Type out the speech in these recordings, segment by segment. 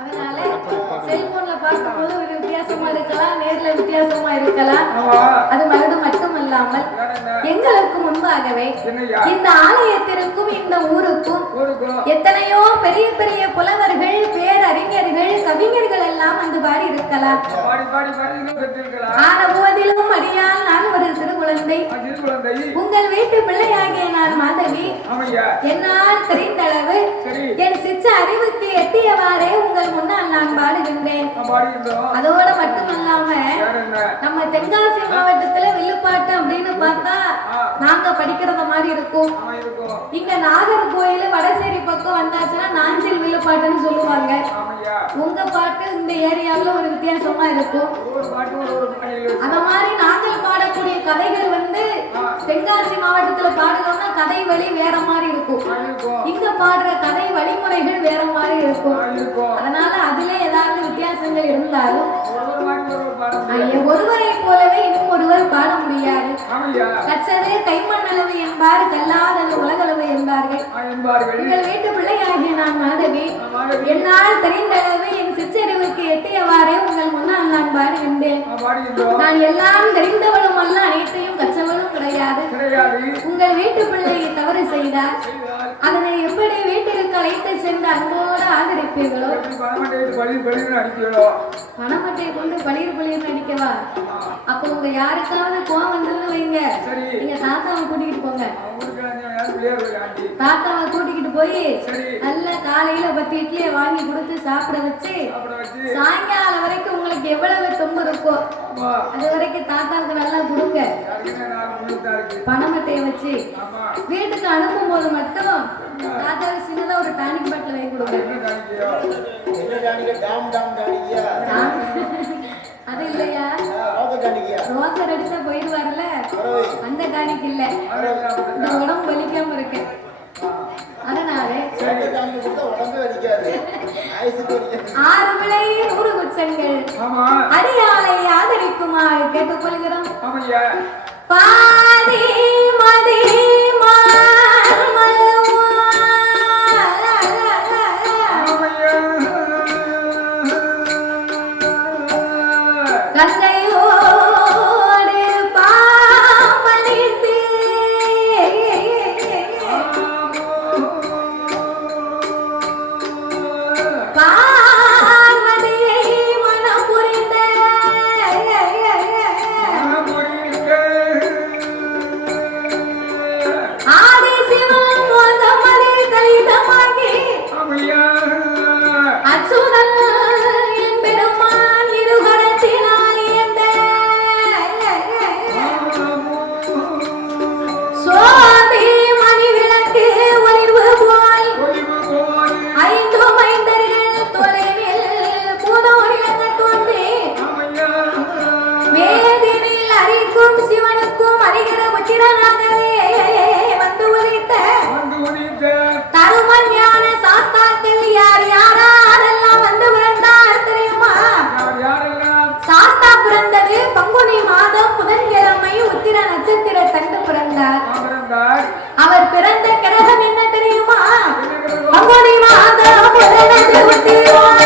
அதனால செல்போன்ல பார்க்கும்போது ஒரு வித்தியாசமா இருக்கலாம், நேர்ல வித்தியாசமா இருக்கலாம். அது மட்டுமல்லாமல் எங்களுக்கு முன்பாகவே இந்த ஆலயத்திற்கும் இந்த ஊருக்கும் எத்தனையோ பெரிய பெரிய புலவர்கள், பேரறிஞர்கள், கவிஞர்கள் எல்லாம் வந்து பாடி இருக்கலாம். ஆன போதிலும் அடியால் நான் ஒரு சிறு குழந்தை, உங்கள் வீட்டு பிள்ளையாகிய நான் மாதவி. என்னால் தெரிந்தளவு என் சிச்ச அறிவுக்கு எட்டியவாறே உங்கள் முன்னால் நான் பாடுகின்றேன். அதோட மட்டுமல்லாம நம்ம தென்காசி மாவட்டத்துல வில்லுப்பாட்டு அப்படின்னு பார்த்தா நாங்க படிக்கிறத மாதிரி இருக்கும். இங்க நாகர்கோயில் வடசேரி பக்கம் வந்தாச்சுன்னா நாஞ்சில் வில்லுப்பாட்டுன்னு சொல்லுவாங்க. உங்க பாட்டு இந்த ஏரியாவுல ஒரு வித்தியாசமா இருக்கும். அந்த மாதிரி நாங்கள் பாடக்கூடிய கதைகள் வந்து தென்காசி மாவட்டத்துல பாடுறோம்னா கதை வழி வேற மாதிரி இருக்கும். இங்க பாடுற கதை வழிமுறைகள் வேற மாதிரி இருக்கும். அதனால அதுல ஏதாவது வித்தியாசங்கள் இருந்தாலும் ஒருவரை போலவே இன்னும் ஒருவர் பாட முடியாது. கச்சது கைமண் அளவு என்பார், கல்லாதது உலகளவு என்பார்கள். உங்கள் வீட்டு பிள்ளையாகிய நான் மாதவி, என்னால் தெரிந்தளவு என் சிற்றறிவுக்கு எட்டியவாறே உங்கள் முன்னால் நான் பாடுகின்றேன். நான் எல்லாம் தெரிந்தவளும் அல்ல, அனைத்தையும் கற்றவளும் கிடையாது. உங்கள் வீட்டு பிள்ளையை தவறு செய்தார், அதனை எப்படி வீட்டிற்கு அழைத்து சென்று அன்போடு ஆதரிப்பீர்களோ, பணமட்டை கொண்டு பளிர் பளிர்னு அடிக்கவா? அப்ப உங்க யாருக்காவது கோவம் வந்ததுன்னு வைங்க, நீங்க தாத்தாவை கூட்டிக்கிட்டு போங்க. தாத்தாவை கூட்டிக்கிட்டு போய் நல்ல காலையில 10 இட்லியை வாங்கி கொடுத்து சாப்பிட வச்சு சாயங்காலம் வரைக்கும் உங்களுக்கு எவ்வளவு தொம்பு இருக்கோ அது வரைக்கும் தாத்தாவுக்கு நல்லா கொடுங்க. பணமட்டையை வச்சு வீட்டுக்கு அனுப்பும் போது மட்டும் தாத்தாவுக்கு சின்னதா ஒரு டானிக் பாட்டில் வாங்கி கொடுங்க. அது இல்லையா, ரோசர் அடிச்சா போயிடுவார்ல, அந்த டானிக் இல்ல, இந்த உடம்பு வலிக்காம இருக்கு. அதனால 6 விலை 100 குச்சங்கள் அடியாளை ஆதரிக்குமாறு கேட்டுக்கொள்கிறோம். பாதி மதி அவர் பிறந்த கிரகம் என்ன தெரியுமா? பங்குனி மாதம் புதனது உத்திரம்.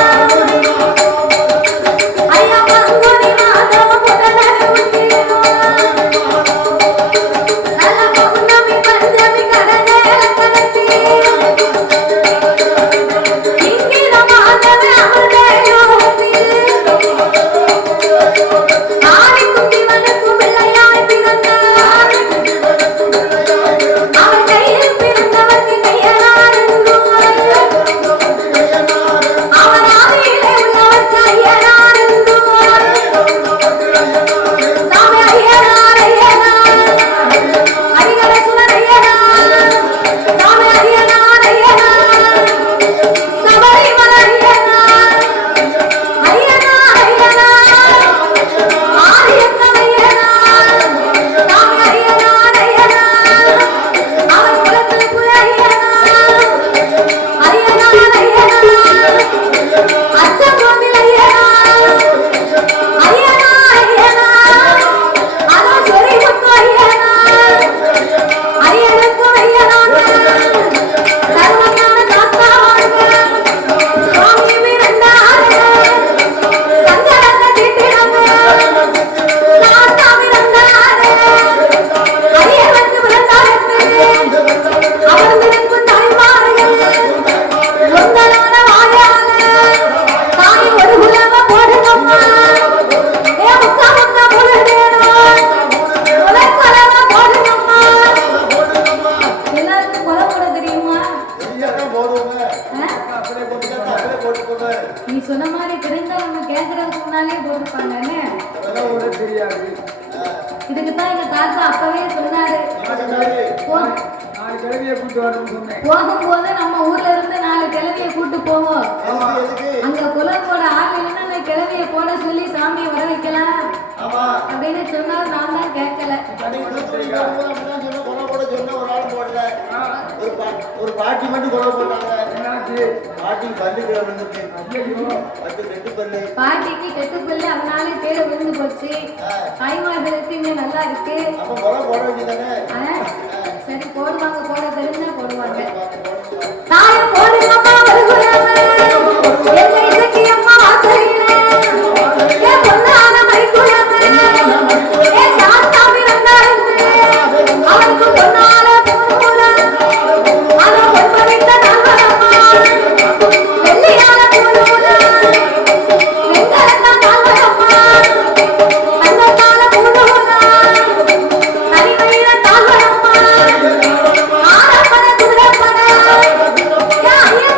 ஐயா பங்குனி மாதம் புதனது உத்திரம். நல்ல பௌர்ணமி பஞ்சமி கடனேல கடத்தி இங்கித மாதவே அமர்ந்தேயோத்தி ஆதிக்கும் சிவனுக்கும் பிள்ளையாய் பிறந்தார். அவர் கையில் நீ சொன்ன மாதிரி தெரிஞ்சவங்க கேட்கறதுக்கு முன்னாலே போட்டுப்பாங்கன்னு தெரியாது. இதுக்குதான் எங்க தாத்தா அப்பவே சொன்னாரு. போகும்போது நம்ம ஊர்ல இருந்து 4 கிழவியை கூட்டு போவோம். அங்க குலத்தோட ஆள் இல்லைன்னா அந்த கிழவியை போட சொல்லி சாமியை வர வைக்கலாம் அப்படின்னு சொன்னார். நான் தான் கேட்கல. ஒரு பாட்டி மட்டும் கொலை போட்டாங்க. பாட்டிக்கு கெட்டு பல்லு அதனால பேரு விழுந்து போச்சு. தாய்மார்களுக்கு இங்க நல்லா இருக்கு. சரி போடுவாங்க, போட தெரிஞ்சா போடுவாங்க. தாய போடுங்கம்மா வருகுறாங்க எங்க இசைக்கு அம்மா வாசலில ஏன் பொண்ணான மைக்குலங்க ஏன் சாத்தாமி வந்தாருங்க அவனுக்கு பொண்ணால போடுற ஆனா பொன்பவித்த நாள்வரம்மா வெள்ளியான போடுற வெங்கலத்தான் நாள்வரம்மா தங்கத்தால போடுற தனிமையில தாழ்வரம்மா ஆரப்பட குதிரப்பட ஐயா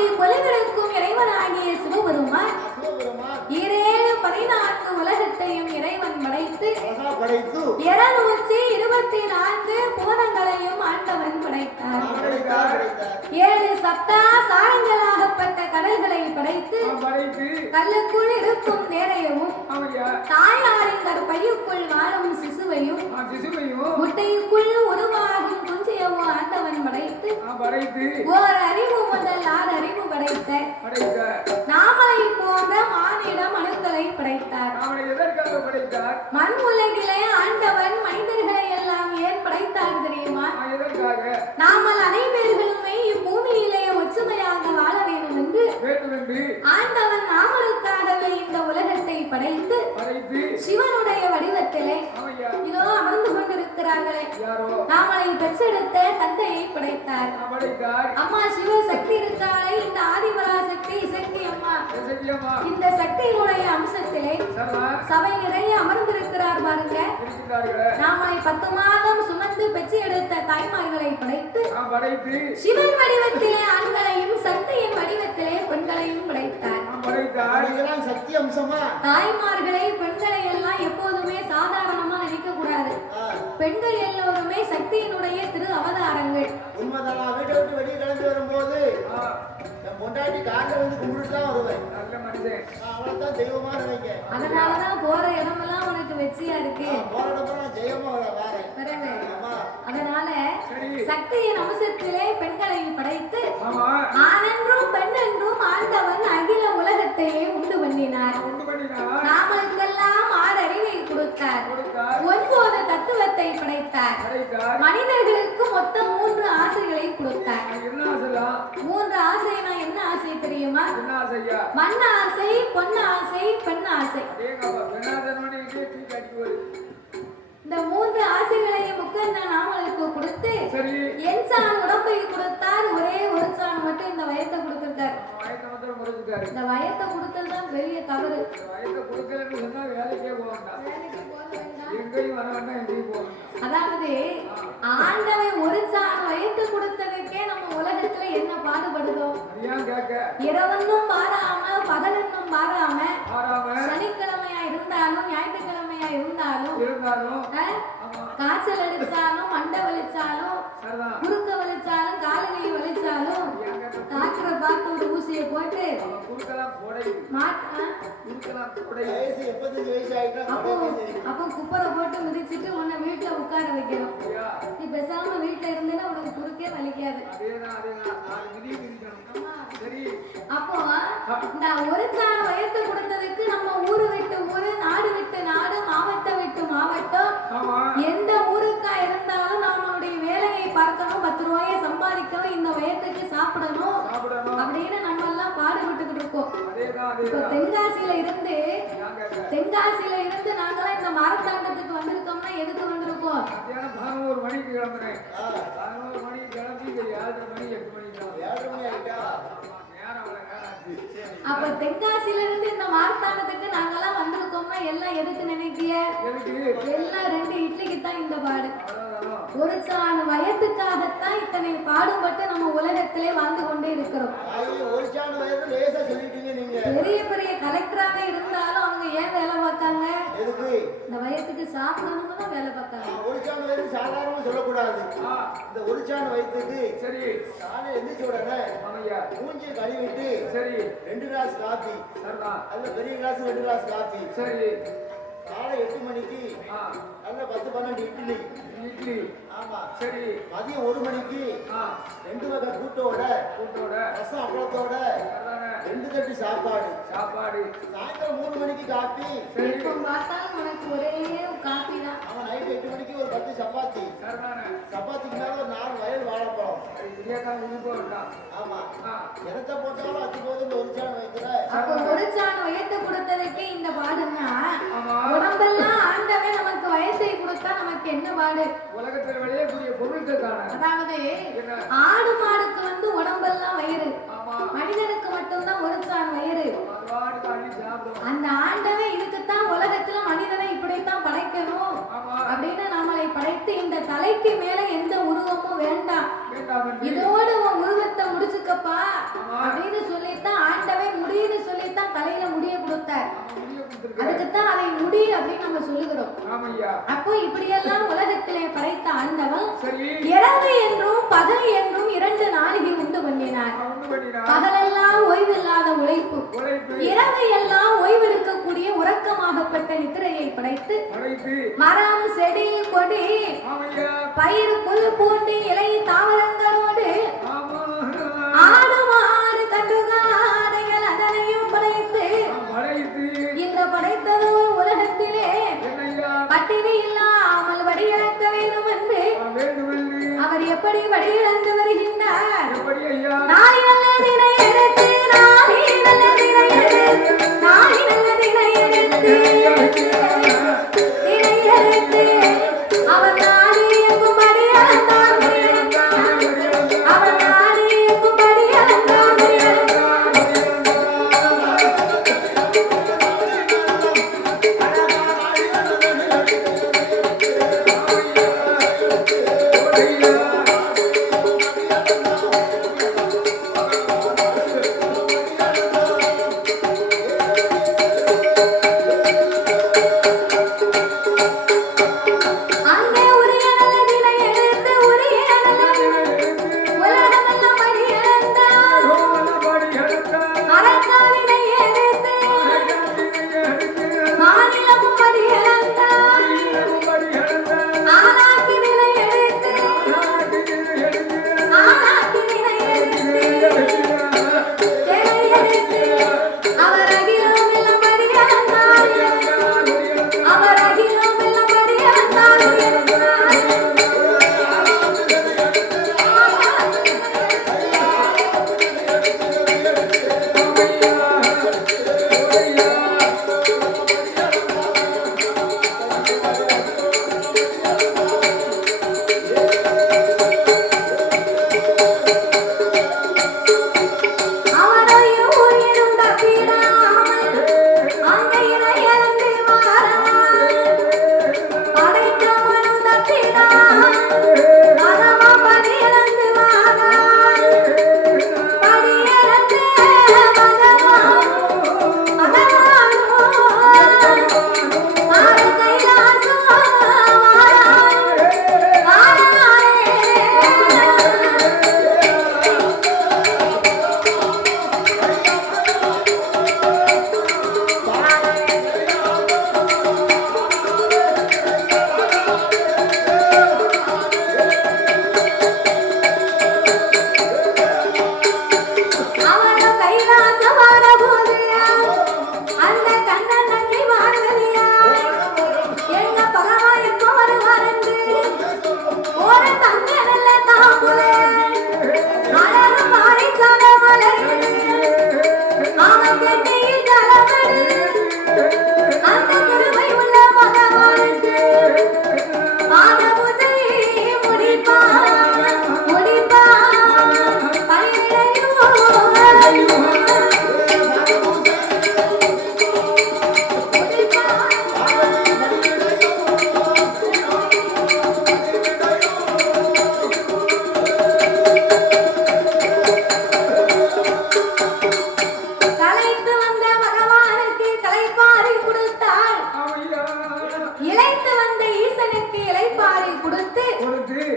அப்படி கொலைவிருக்கும் இறைவனாகிய சிவபெருமான் சிவபெருமான் 14 உலகத்தையும் இறைவன் படைத்து அழகா படைத்து 224 புவனங்களையும் ஆண்டவன் படைத்தார். படைத்தார். 7 சப்தா சாரங்களாகப்பட்ட கடல்களை படைத்து கல்லுக்குள் இருக்கும் நேரையவும் தாயாரின் கற்பையுக்குள் வாழும் சிசுவையும் முட்டையுக்குள் உருவாகும் குஞ்சியவும் ஆண்டவன் படைத்து ஓர் அறிவு முதல் 6 அறிவு படைத்த நாமலை போன்ற மானிடம் அணுக்களை படைத்தார். மண் உலகிலே ஆண்டவன் மனிதர்களை எல்லாம் ஏன் படைத்தார் தெரியுமா? நாமல் அனைவர்களுமே இப்பூமியிலே ஒற்றுமையாக வாழ வேண்டும் என்று ஆண்டவன் நாமலுக்காகவே இந்த உலகத்தை படைத்து சிவனுடைய வடிவத்திலே இதோ அமர்ந்து கொண்டிருக்கிறார்களே நாமலை பெற்றெடுத்த தந்தையை படைத்தார். அம்மா சிவசக்தி இருக்காளே, இந்த ஆதிபராசக்தி சக்தி அம்மா, இந்த சக்தியினுடைய அம்சத்திலே சபை நிறைய அமர்ந்திருக்கிறார் பாருங்க. நாமலை 10 மாதம் சுமந்து பெற்று எடுத்த தாய்மார்களை படைத்து சிவன் வடிவத்திலே ஆண்களையும் சக்தியின் வடிவத்திலே பெண்களையும் படைத்தார். சக்தி அம்சமா தாய்மார்களை பெண்களை எல்லாம் எப்போதுமே சாதாரணமா நினைக்க கூடாது. பெண்கள் எல்லோருமே சக்தியினுடைய திரு அவதாரங்கள். உண்மைதான். வீட்டை விட்டு வெளியே கிளம்பி வரும்போது பொண்டாட்டி காக்க வந்து கும்பிட்டு தான் வருவேன். அவளைத்தான் தெய்வமா நினைக்க. அதனாலதான் போற இடமெல்லாம் உனக்கு வெற்றியா இருக்கு. போற இடமெல்லாம் ஜெயமா வரேன். அதனால சக்தியின் அம்சத்திலே பெண்களை படைத்து ஆணென்றும் பெண்ணென்றும் ஆண்டவன் அகில உலகத்தையே உண்டு பண்ணினார். நாமளுக்கெல்லாம் 6 அறிவை கொடுத்தார். 9 தத்துவத்தை படைத்தார். மனிதர்களுக்கு மொத்தம் 3 ஆசைகளை கொடுத்தார். 3 ஆசைனா என்ன ஆசை தெரியுமா? மண் ஆசை, பொன் ஆசை, பெண் ஆசை. இந்த 3 ஆசைகளையும் முக்கண்ண நாமளுக்கு கொடுத்து என் சான் உடம்பை கொடுத்தார். ஒரே ஒரு சான் மட்டும் இந்த வயத்தை கொடுத்திருக்கார். இந்த வயத்தை கொடுத்ததுதான் பெரிய தவறு. அதாவது ஆண்டவன் ஒரு சான் வயத்தை கொடுத்ததுக்கே நம்ம உலகத்துல என்ன பாடுபடுதோம்? இரவன்னும் பாராம பகலன்னும் பாராம சனிக்கிழமையா இருந்தாலும் ஞாயிற்றுக்கிழமையா இருந்தாலும் காய்ச்சல் அடிச்சாலும் மண்டை வலிச்சாலும் குறுக்க வலிச்சாலும் காலகை வலிச்சாலும் டாக்டரை பார்த்து ஒரு ஊசியை போட்டு அப்போ குப்பரை போட்டு மிதிச்சிட்டு உன்னை வீட்டுல உட்கார வைக்கணும். நீ பேசாம வீட்டுல இருந்தேன்னா உனக்கு குறுக்கே வலிக்காது. அப்போ இந்த ஒரு சான் வயத்தை கொடுத்ததுக்கு நம்ம ஊரு விட்டு ஊரு, நாடு விட்டு நாடு, மாவட்டம் விட்டு மாவட்டம், எந்த ஊருக்கா இருந்தாலும் நம்மளுடைய வேலையை பார்க்கணும், 10 ரூபாயை சம்பாதிக்கணும், இந்த வயத்துக்கு சாப்பிடணும் அப்படின்னு நம்ம எல்லாம் பாடுபட்டுக்கிட்டு இருக்கோம். இப்போ தென்காசியில இருந்து நாங்களாம் இந்த மாரத்தாண்டத்துக்கு வந்திருக்கோம்னா எதுக்கு வந்திருக்கோம்? 11 மணிக்கு கிளம்புறேன். 11 மணிக்கு கிளம்பி 7:30 மணி 8 மணி ஆயிட்டா. அப்ப தென்காசியில இருந்து இந்த மாரத்தாண்டத்துக்கு நாங்கெல்லாம் வந்திருக்கோம்னா எல்லாம் எதுக்கு நினைக்கிய? எல்லாம் 2 இட்லிக்கு தான் இந்த பாடு. ஒரு சான் வயத்துக்காகத்தான் இத்தனை பாடுபட்டு நம்ம உலகத்திலே வாழ்ந்து கொண்டே இருக்கிறோம். பெரிய பெரிய கலெக்டராக இருந்தாலும் அவங்க ஏன் வேலை பார்த்தாங்க? இந்த வயத்துக்கு சாப்பிடணும்னு தான் வேலை பார்த்தாங்க. ஒரு சான் வயது சாதாரணமா சொல்லக்கூடாது. இந்த ஒரு சான் வயத்துக்கு சரி காலை எந்திரிச்ச உடனே மூஞ்சி கழுவிட்டு சரி 2 கிளாஸ் காபி. அதுல பெரிய கிளாஸ் 2 கிளாஸ் காபி. சரி காலை 8 மணிக்கு அதுல 10-12 இட்லி. ஆமா சரி மதியம் 1 மணிக்கு 2 வகை கூட்டோட ரசம் அப்பளத்தோட 2 தட்டு சாப்பாடு. சாயந்தரம் 3 மணிக்கு காபி. இப்போ பார்த்தாலும் உனக்கு ஒரே காபி தான். அவன் நைட் 8 மணிக்கு ஒரு 10 சப்பாத்தி. சப்பாத்திக்கு மேல ஒரு 4 வயல் வாழைப்பழம். ஆமா எனத்த போட்டாலும் அது போது ஒரு சான் வைக்கிற. அப்போ ஒரு சான் வயத்தை கொடுத்ததுக்கு இந்த பாடுன்னா உடம்பெல்லாம் ஆண்டவன் நமக்கு வயத்தை கொடுத்தா நமக்கு என்ன பாடு? உலகத்தில் விளையக்கூடிய பொருட்களுக்கான அதாவது ஆடு மாடுக்கு வந்து உடம்பெல்லாம் வயிறு, மனிதனுக்கு மட்டும்தான் ஒரு சான் வயிறு. அந்த ஆண்டவன் இதுக்குத்தான் உலகத்துல மனிதனை இப்படித்தான் படைக்கணும் அப்படின்னு நம்மளை படைத்து இந்த தலைக்கு மேல எந்த உருவமும் வேண்டாம், இதோடு உன் உருவத்தை முடிச்சுக்கப்பா அப்படின்னு அப்படின்னு சொல்லித்தான் ஆண்டவன் முடின்னு சொல்லித்தான் தலையில முடிய கொடுத்தார். அதுக்குத்தான் அதை முடி அப்படின்னு நம்ம சொல்லுகிறோம். அப்போ இப்படியெல்லாம் உலகத்திலே படைத்த ஆண்டவன் இரவு என்றும் பகல் என்றும் 2 நாளிகை உண்டு பண்ணினார். பகலெல்லாம் ஓய்வில்லாத உழைப்பு, இரவு எல்லாம் ஓய்வெடுக்கக்கூடிய உறக்கமாகப்பட்ட நித்திரையை படைத்து மரம் செடி கொடி பயிர் புல் பூண்டு இலை தாவரங்களோடு ஆடு மாடு கண்டுகாடைகள் அதனையும் படைத்து இந்த படைத்ததோர் உலகத்திலே பட்டினி இல்லாமல் வடியிழக்க வேண்டும் என்று அவர் எப்படி வடியிழந்து வருகின்றார்? நாய் நல்லதினை எடுத்து நாளை நல்லதினை எடுத்து நாளை நல்லதினை எடுத்து தினை எடுத்து அவர் நாடி எங்கும் அடியளந்தான் அவர் நாடி எங்கும் அடியளந்தான்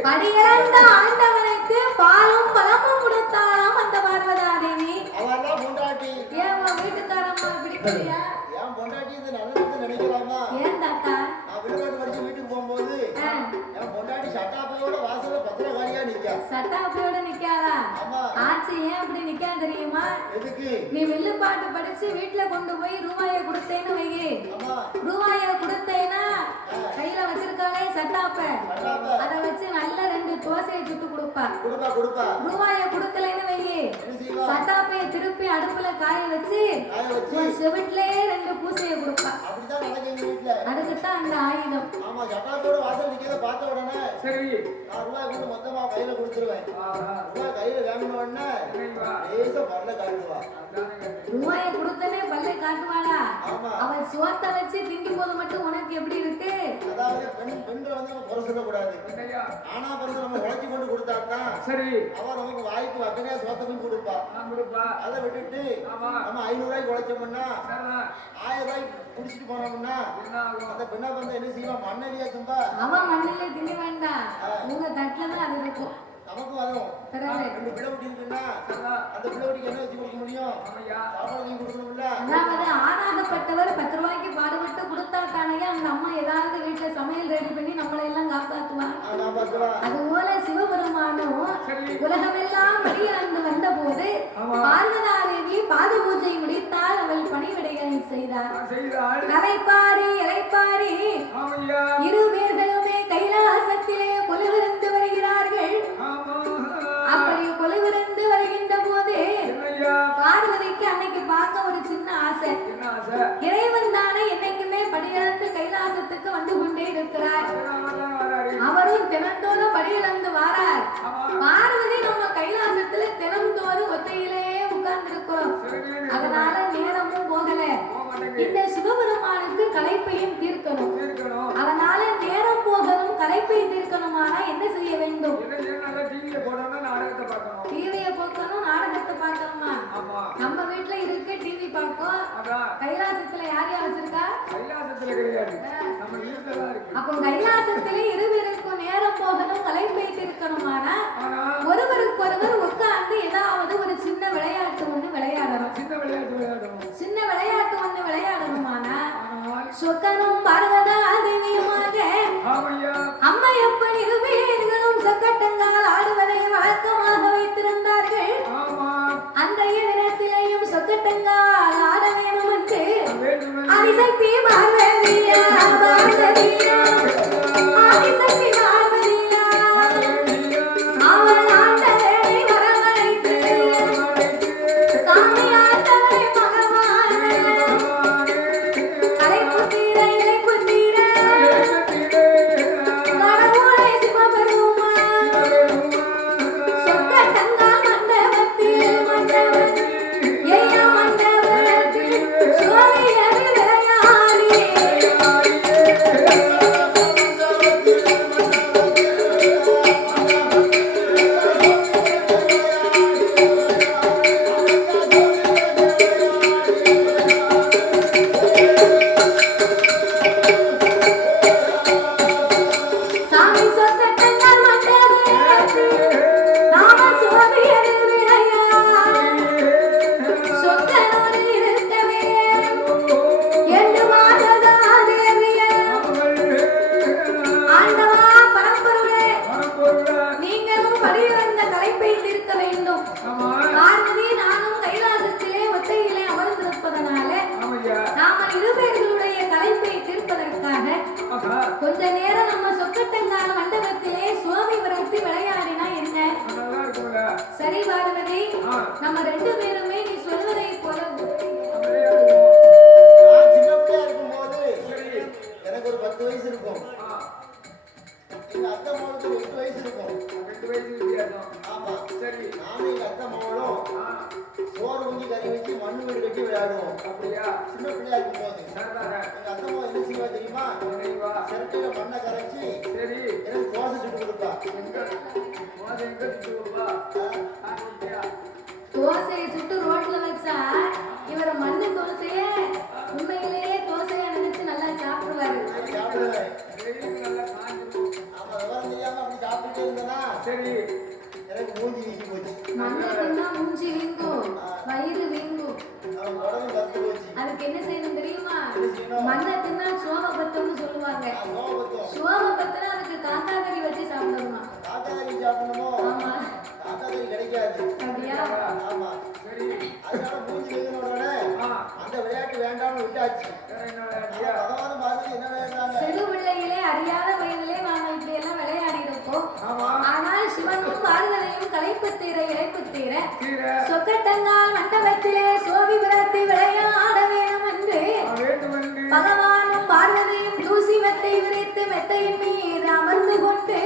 படியிழந்த ஆண்டவனுக்கு பாலும் பழமும் கொடுத்தாராம் அந்த பார்வதாதேவி. அவெல்லாம் பொண்டாட்டி. ஏன் உன் வீட்டுக்காரம்மா பிடிக்கலையா? ஏன் பொண்டாட்டி இது நல்லதுன்னு நினைக்கலாமா? ஏன் தாத்தா? நான் விழுக்காட்டு படிச்சு வீட்டுக்கு போகும்போது என் பொண்டாட்டி சட்டாப்பையோட வாசல்ல பத்திரகாளியா நிக்கா. சட்டாப்பையோட நிக்காதா? ஆமா. ஆச்சி ஏன் அப்படி நிக்கா தெரியுமா? எதுக்கு? நீ வில்லுப்பாட்டு படிச்சு வீட்டுல கொண்டு போய் ரூபாயை கொடுத்தேன்னு வையே. ஆமா. ரூபாயை கொடுத்தேன்னா கையில வச்சிருக்காளே சட்டாப்ப, அதை வச்சு நல்ல 2 தோசையை சுட்டு கொடுப்பா. ரூபாயை கொடுக்கலைன்னு வையே, சட்டாப்பையை திருப்பி அடுப்புல காய வச்சு செவிட்லயே 2 பூசையை கொடுப்பா. அதுக்குத்தான் அந்த ஆயுதம். ஆமா, சட்டாப்பையோட வாசல் நிக்கிறத பார்த்த உடனே சரி நான் ரூபாய் கொண்டு மொத்தமா கையில கொடுத்துருவேன். ரூபாய் கையில வாங்கின உடனே லேசா பல்ல காட்டுவா. ரூபாயை கொடுத்தனே பல்லை காட்டுவாளா? அவன் சோத்தை வச்சு திங்கும் போது மட்டும் உனக்கு எப்படி இருக்கு? அதாவது பெண்கள் வந்து நம்ம குறை சொல்லக்கூடாது. ஆனா பிறகு நம்ம உழைச்சி கொண்டு கொடுத்தாருன்னா சரி அவன் நமக்கு வாய்ப்பு வக்கனையா சோத்தமும் கொடுப்பா. அதை விட்டுட்டு நம்ம 500 ரூபாய்க்கு உழைச்சோம்னா 1000 ரூபாய்க்கு குடிச்சிட்டு போனோம்னா அந்த பெண்ணா வந்து என்ன செய்வான்? மண்ணடியா தும்பா. அவன் மண்ணிலே திங்க வேண்டாம், உங்க தட்டுல தான் அது இருக்கும். நமக்கும் வரும். 2 பிள்ளை குட்டி இருக்குன்னா அந்த பிள்ளை குட்டிக்கு என்ன வச்சு கொடுக்க முடியும்? சாப்பாடு வாங்கி கொடுக்கணும்ல. அதாவது ஆணாகப்பட்டவர் 10 ரூபாய்க்கு பாடுபட்டு கொடுத்தா தானே அந்த அம்மா ஏதாவது வீட்டுல சமையல் ரெடி பண்ணி நம்மளை எல்லாம் காப்பாத்துவாங்க. அதுபோல சிவபெருமானும் உலகமெல்லாம் வெளியிறந்து வந்த போது பார்வதாதேவி பாத பூஜை முடித்தால் அவள் பணிவிடைகளை செய்தார். கலைப்பாரி இலைப்பாரி இரு பேர்களுமே கைலாசத்திலே கொலுவிருந்து வருகிறார்கள். அப்படி கொலுவிருந்து வருகின்ற போது பார்வதிக்கு அன்னைக்கு பார்க்க ஒரு சின்ன ஆசை. இறைவன் தானே என்னைக்குமே படியிழந்து கைலாசத்துக்கு வந்து கொண்டே இருக்கிறார். அவரும் தினந்தோறும் படியிழந்து வாரார். பார்வதி நம்ம கைலாசத்துல தினந்தோறும் ஒத்தையிலேயே உட்கார்ந்து இருக்கிறோம். அதனால நேரமும் போகல. இந்த சிவபெருமானுக்கு களைப்பையும் தீர்க்கணும். அதனால நேரம் போகணும், களைப்பை தீர்க்கணுமானா என்ன செய்ய வேண்டும்? டிவியை போக்கணும், நாடகத்தை பார்க்கணுமா? நம்ம வீட்டுல இருக்கு டிவி பார்க்கும். கைலாசத்துல யார் யார் வச்சிருக்கா? அப்போ கைலாசத்துல இருவருக்கும் நேரம் போகணும், களைப்பை தீர்க்கணுமானா ஒருவருக்கொருவர் உட்கார்ந்து ஏதாவது ஒரு சின்ன விளையாட்டு ஒண்ணு விளையாடணும். சின்ன விளையாட்டு ஒண்ணு விளையாடணுமானா சொக்கனும் பார்வதா தேவியுமாக அம்மையப்பன் இருவேர்களும் சொக்கட்டங்கால் ஆடுவதை வழக்கமாக வைத்திருந்தார்கள். அன்றைய தினத்திலேயும் சொக்கட்டங்கால் ஆட வேணும் என்று ஆதிசக்தி பார்வதியா பார்வதியா ஆதிசக்தி பார்வதியா அவள் ஆண்டவனை வரவழைத்து சாமி ஆண்டவனை பகவான் கலைப்புத்தீர இலைப்புத்தீர கடவுளை சிவபெருமான் சொக்கட்டங்கால் மண்டபத்தில் ஐயா மண்டபத்தில் சுவாமியர் விளையாடி சாமி சொக்கட்டங்கால் மண்டபத்தில் நாம சுவாமியர் விளையாடி சொக்கனோடு இருக்கவே எண்டு மாததா தேவியர் ஆண்டவா பரம்பொருளே நீங்களும் படியிழந்த களைப்பை தீர்க்க வேண்டும். பார்வதி நானும் கைலாசத்திலே ஒத்தையிலே அமர்ந்திருப்பதனால நாம இருவர்களுடைய களைப்பை தீர்ப்பதற்காக கொஞ்ச நேரம் நம்ம சொக்கட்டங்கால மண்டபத்திலே சுவாமி விரத்தி விளையாடினா என்ன? சரி பார்வதி, நம்ம 2 பேருமே நீ சொல்வதை போல நான் சின்ன பிள்ளையா இருக்கும்போது எனக்கு ஒரு 10 வயசு இருக்கும். எங்க அத்தை மாவுக்கு 8 வயசு இருக்கும். ஆமா சரி. நானும் எங்க அத்தை மாவளும் சோறு ஊஞ்சி கறி வச்சு மண்ணு வீடு கட்டி விளையாடுவோம். அப்படியா? சின்ன பிள்ளையா இருக்கும்போது எங்க அத்தை மாவு என்ன செய்வா தெரியுமா? சிரட்டையில மண்ணை கரைச்சி எனக்கு தோசை சுட்டு கொடுப்பா. தோசையை சுட்டு ரோட்ல வச்சா இவர மண்ணு தோசையே உண்மையிலேயே தோசையா நினைச்சு நல்லா சாப்பிடுவாரு. சாப்பிடுவேன். ஆமா விவரம் தெரியாம அப்படி சாப்பிட்டுட்டே இருந்தேன்னா எனக்கு மூஞ்சி வீங்கி போச்சு. மண்ணை தின்னா மூஞ்சி வீங்கும், வயிறு வீங்கும். அவன் உடம்பு கத்து போச்சு. அதுக்கு என்ன செய்யணும் தெரியுமா? மண்ணை தின்னா சோமபத்தம்னு சொல்லுவாங்க. சோமபத்தம். சோமபத்தம்னா அதுக்கு காக்காக்கறி வச்சு சாப்பிடணுமா? காக்காக்கறி சாப்பிடணுமோ? ஆமா. காக்காக்கறி கிடைக்காது. அப்படியா? ஆமா. அதனால மூஞ்சி வீங்கின உடனே அந்த விளையாட்டு வேண்டாம்னு விட்டாச்சு. பகவான் பார்த்து என்ன விளையாடுறாங்க? சிறு பிள்ளையிலே அறியாத வயதிலே நாம இப்படி எல்லாம் விளையாடி இருப்போம். ஆனால் சிவனும் பார்வதியும் களைப்பு தீர இழைப்பு தீர சொக்கட்டங்கால் மண்டபத்திலே சோவி விரத்தி விளையாட வேணும் என்று பகவானும் பார்வதியும் தூசி மெத்தை விரித்து மெத்தையின் மீது அமர்ந்து கொண்டு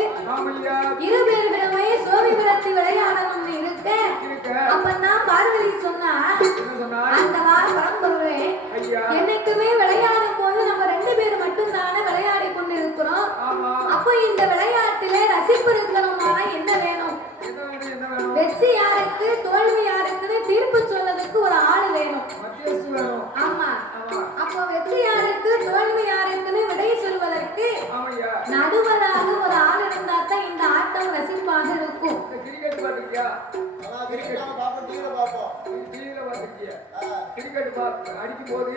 இருவேர்களுமே சோவி விரத்தி விளையாடணும் இருக்க அப்பதான் பார்வதி சொன்னா அந்த பரம்பொருளே என்னைக்குமே விளையாடும் போது நம்ம 2 பேர் மட்டும் தானே விளையாடி கொண்டு இருக்கிறோம். அப்போ இந்த விளையாட்டிலே ரசிப்பு இருக்கணுமா? என்ன வேணும்? வெற்றி யாருக்கு தோல்வி யாருக்குன்னு தீர்ப்பு சொல்ல சக்திய கிரிக்கெட் அடிக்கும் போது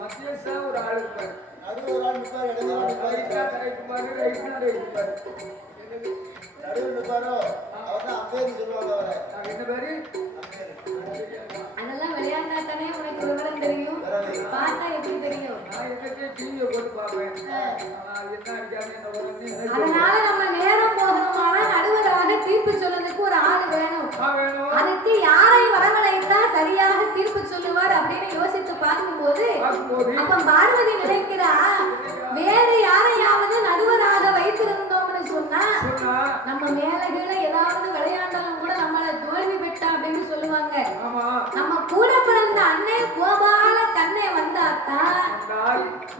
மத்தியஸ்தா ஒரு ஆள் இருப்பாரு, நடுவுல ஒரு ஆள் நிப்பாரு, இடமே ஆள் நிப்பாரு. நடுவுல நிப்பாரோ அவர்தான் அம்பேர்னு சொல்லுவாங்க அவரை. என்ன பேரு? அதெல்லாம் விளையாண்டாத்தானே உனக்கு விவரம் தெரியும், பார்த்தா எப்படி தெரியும்? நான் எங்கேயே டிவியை போட்டு பார்ப்பேன். என்ன அடிக்காம என்ன உடனே அதனால நம்ம நேரம் போகணுமானா நடுவராக தீர்ப்பு சொல்றதுக்கு ஒரு ஆள் வேணும். அதுக்கு யாரை வரவழைத்தா சரியாக தீர்ப்பு சொல்லுவார் அப்படின்னு யோசித்து பார்க்கும்போது அப்ப பார்வதி நினைக்கிறா, வேறு யாரையாவது நடுவராக வைத்திருந்தோம்னு சொன்னா நம்ம மேல கீழே ஏதாவது விளையாண்டாலும் கூட நம்மள தோல்வி பெற்றா அப்படின்னு சொல்லுவாங்க. நம்ம கூட பிறந்த அன்னை கோபால கண்ணை வந்தாத்தான்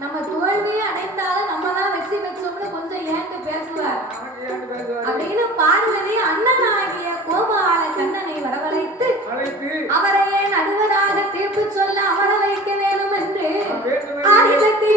நம்ம தோல்வியை அடைந்தாலும் நம்ம தான் வெற்றி பெற்றோம்னு கொஞ்சம் ஏன்ட்டு பேசுவார் அப்படின்னு பார்வதி அண்ணனாகிய கோபால கண்ணனை வரவழைத்து அவரையே நடுவராக தீர்ப்பு சொல்ல அமர வைக்க வேண்டும் என்று ஆதிசக்தி